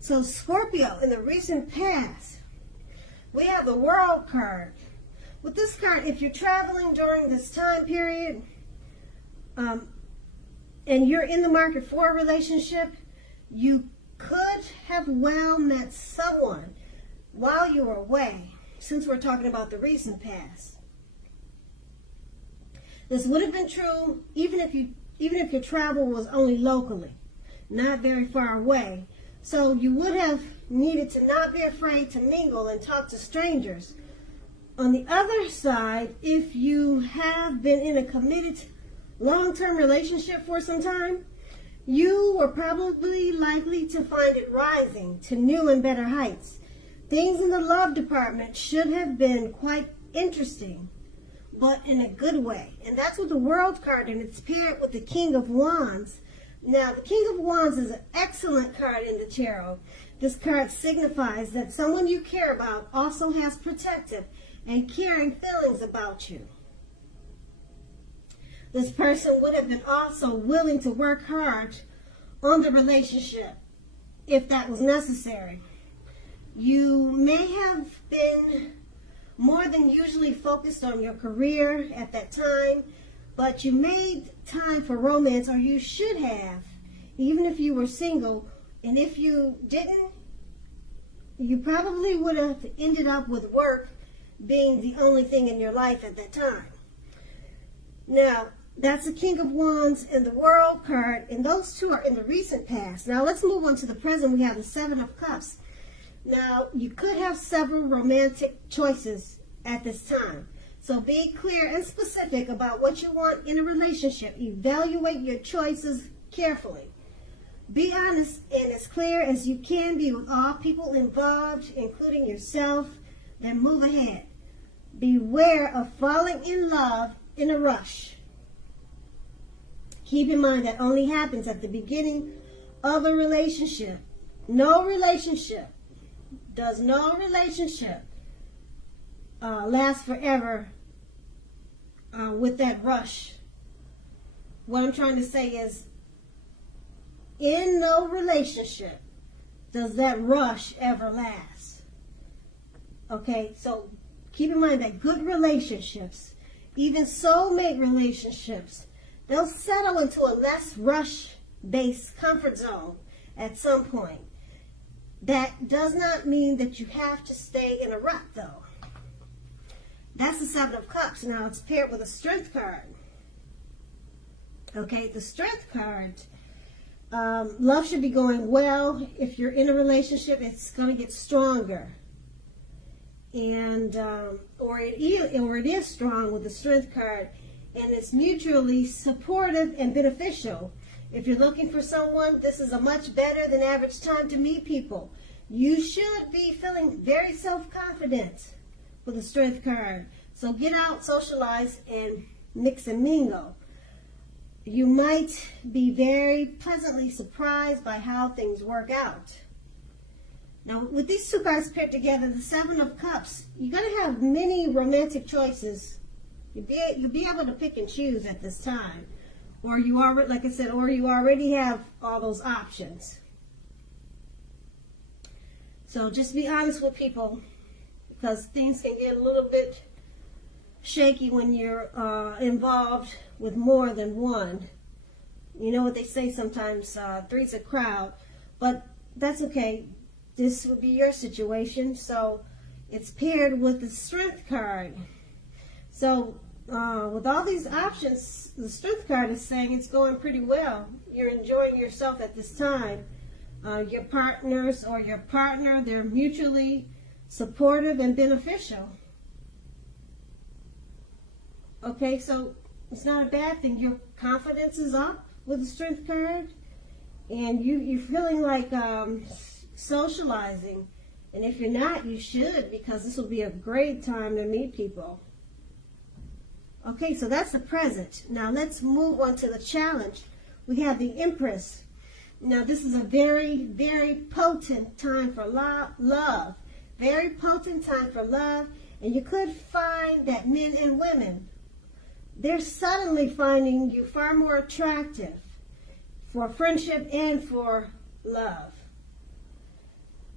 So Scorpio, in the recent past, we have the World card. With this card, if you're traveling during this time period, and you're in the market for a relationship, you could have well met someone while you were away, since we're talking about the recent past. This would have been true even if your travel was only locally, not very far away. So you would have needed to not be afraid to mingle and talk to strangers. On the other side, if you have been in a committed long-term relationship for some time, you were probably likely to find it rising to new and better heights. Things in the love department should have been quite interesting, but in a good way. And that's what the World card, and it's paired with the King of Wands. Now, the King of Wands is an excellent card in the tarot. This card signifies that someone you care about also has protective and caring feelings about you. This person would have been also willing to work hard on the relationship if that was necessary. You may have been more than usually focused on your career at that time, but you made time for romance, or you should have, even if you were single. And if you didn't, you probably would have ended up with work being the only thing in your life at that time. Now, that's the King of Wands and the World card, and those two are in the recent past. Now, let's move on to the present. We have the Seven of Cups. Now, you could have several romantic choices at this time. So be clear and specific about what you want in a relationship. Evaluate your choices carefully. Be honest and as clear as you can be with all people involved, including yourself, then move ahead. Beware of falling in love in a rush. Keep in mind that only happens at the beginning of a relationship. No relationship last forever with that rush. What I'm trying to say is, in no relationship does that rush ever last. Okay, so keep in mind that good relationships, even soulmate relationships, they'll settle into a less rush-based comfort zone at some point. That does not mean that you have to stay in a rut, though. That's the Seven of Cups. Now, it's paired with a Strength card. Okay, the Strength card, love should be going well. If you're in a relationship, it's going to get stronger. And, or it is strong with the Strength card. And it's mutually supportive and beneficial. If you're looking for someone, this is a much better than average time to meet people. You should be feeling very self-confident with the Strength card. So get out, socialize, and mix and mingle. You might be very pleasantly surprised by how things work out. Now, with these two cards paired together, the Seven of Cups, you're going to have many romantic choices. You'll be able to pick and choose at this time. Or you already, like I said, or you already have all those options. So just be honest with people, because things can get a little bit shaky when you're involved with more than one. You know what they say sometimes, three's a crowd, but that's okay. This would be your situation. So it's paired with the Strength card. So with all these options, the Strength card is saying it's going pretty well. You're enjoying yourself at this time. Your partners or your partner, they're mutually supportive and beneficial. Okay, so it's not a bad thing. Your confidence is up with the Strength card, and you're feeling like socializing. And if you're not, you should, because this will be a great time to meet people. Okay, so that's the present. Now let's move on to the challenge. We have the Empress. Now this is a very, very potent time for love. Very potent time for love. And you could find that men and women, they're suddenly finding you far more attractive for friendship and for love.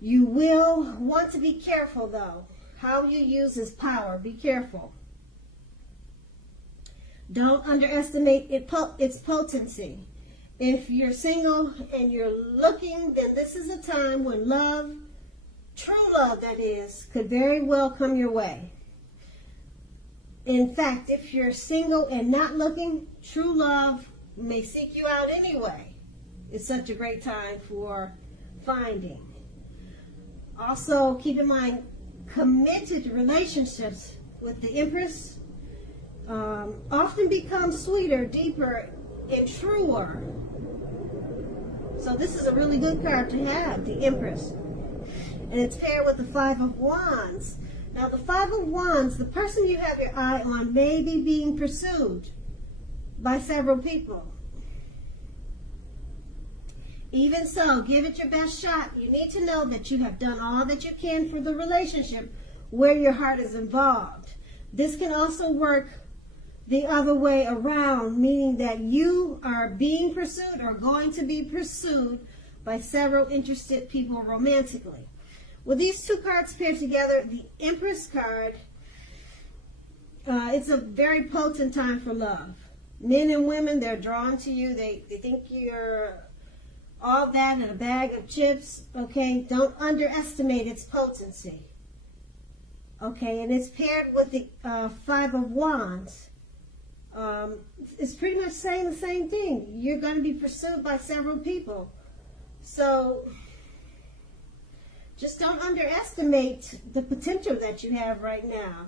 You will want to be careful, though. How you use this power. Be careful. Don't underestimate its potency. If you're single and you're looking, then this is a time when love, true love that is, could very well come your way. In fact, if you're single and not looking, true love may seek you out anyway. It's such a great time for finding. Also, keep in mind, committed relationships with the Empress often become sweeter, deeper, and truer. So this is a really good card to have, the Empress. And it's paired with the Five of Wands. Now, the Five of Wands, the person you have your eye on may be being pursued by several people. Even so, give it your best shot. You need to know that you have done all that you can for the relationship where your heart is involved. This can also work the other way around, meaning that you are being pursued or going to be pursued by several interested people romantically. With these two cards paired together, the Empress card, it's a very potent time for love. Men and women, they're drawn to you. They think you're all that in a bag of chips. Okay, don't underestimate its potency. Okay, and it's paired with the Five of Wands. It's pretty much saying the same thing. You're going to be pursued by several people. So just don't underestimate the potential that you have right now.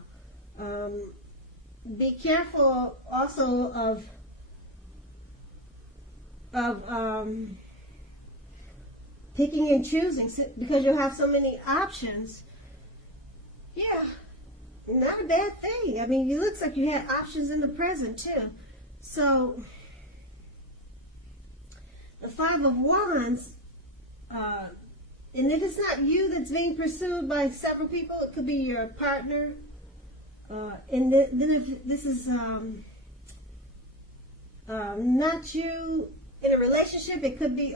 Be careful also of picking and choosing, because you'll have so many options. Yeah, not a bad thing. I mean, it looks like you had options in the present too. So the Five of Wands, and if it's not you that's being pursued by several people, it could be your partner. And then if this is not you in a relationship, it could be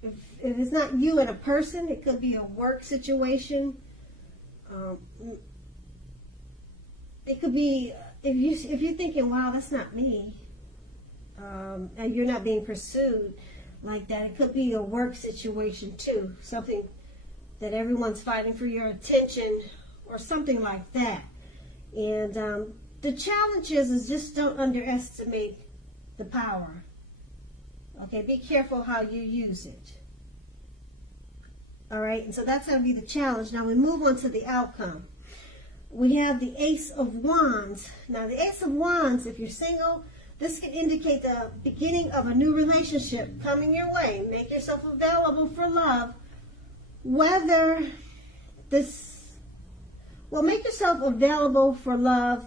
if it's not you and a person, it could be a work situation. It could be if you're thinking, wow, that's not me, and you're not being pursued like that. It could be a work situation too, something that everyone's fighting for your attention or something like that. And the challenge is just don't underestimate the power. Okay, be careful how you use it. All right, and so that's going to be the challenge. Now we move on to the outcome. We have the Ace of Wands. Now the Ace of Wands, if you're single, this can indicate the beginning of a new relationship coming your way. Make yourself available for love. Make yourself available for love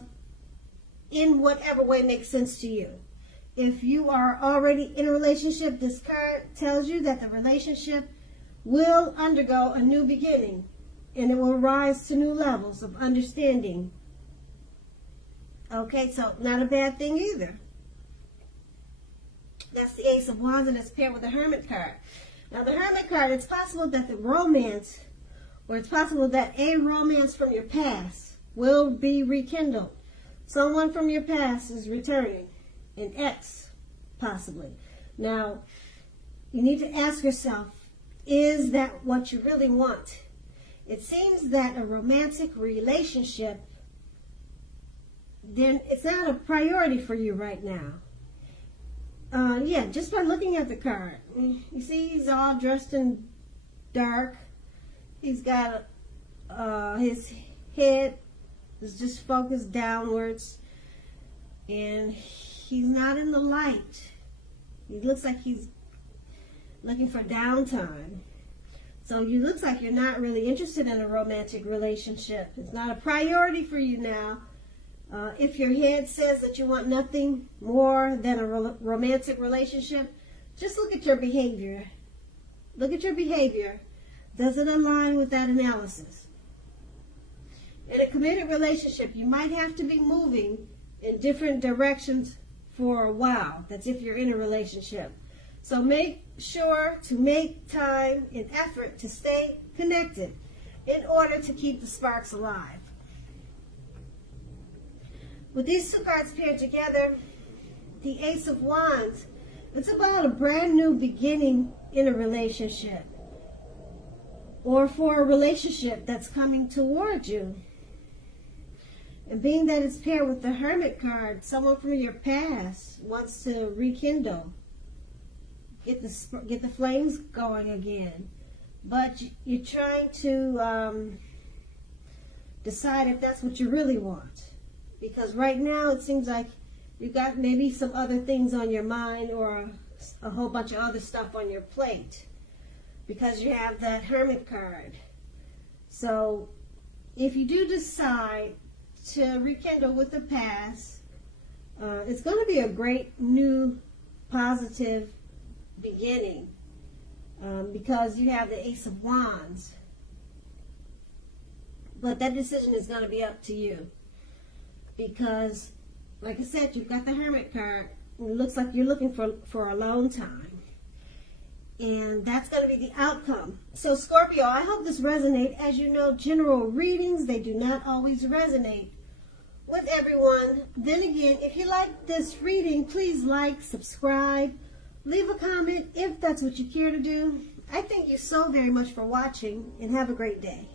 in whatever way makes sense to you. If you are already in a relationship, this card tells you that the relationship will undergo a new beginning, and it will rise to new levels of understanding. Okay, so not a bad thing either. That's the Ace of Wands, and it's paired with the Hermit card. Now the Hermit card, it's possible that the romance, or it's possible that a romance from your past will be rekindled. Someone from your past is returning. An ex, possibly. Now, you need to ask yourself, is that what you really want? It seems that a romantic relationship, then it's not a priority for you right now. Yeah, just by looking at the card. You see, he's all dressed in dark. He's got his head is just focused downwards, and he's not in the light. He looks like he's looking for downtime. So you looks like you're not really interested in a romantic relationship. It's not a priority for you now. If your head says that you want nothing more than a romantic relationship, just look at your behavior. Look at your behavior. Does it align with that analysis? In a committed relationship, you might have to be moving in different directions for a while. That's if you're in a relationship. So make sure to make time and effort to stay connected in order to keep the sparks alive. With these two cards paired together, the Ace of Wands, it's about a brand new beginning in a relationship, or for a relationship that's coming toward you. And being that it's paired with the Hermit card, someone from your past wants to rekindle, get the flames going again. But you're trying to decide if that's what you really want. Because right now it seems like you've got maybe some other things on your mind, or a whole bunch of other stuff on your plate, because you have that Hermit card. So if you do decide to rekindle with the past, it's going to be a great new positive beginning, because you have the Ace of Wands. But that decision is going to be up to you, because like I said, you've got the Hermit card. It looks like you're looking for a long time. And that's going to be the outcome. So Scorpio, I hope this resonates. As you know, general readings, they do not always resonate with everyone. Then again, if you like this reading, please like, subscribe, leave a comment if that's what you care to do. I thank you so very much for watching, and have a great day.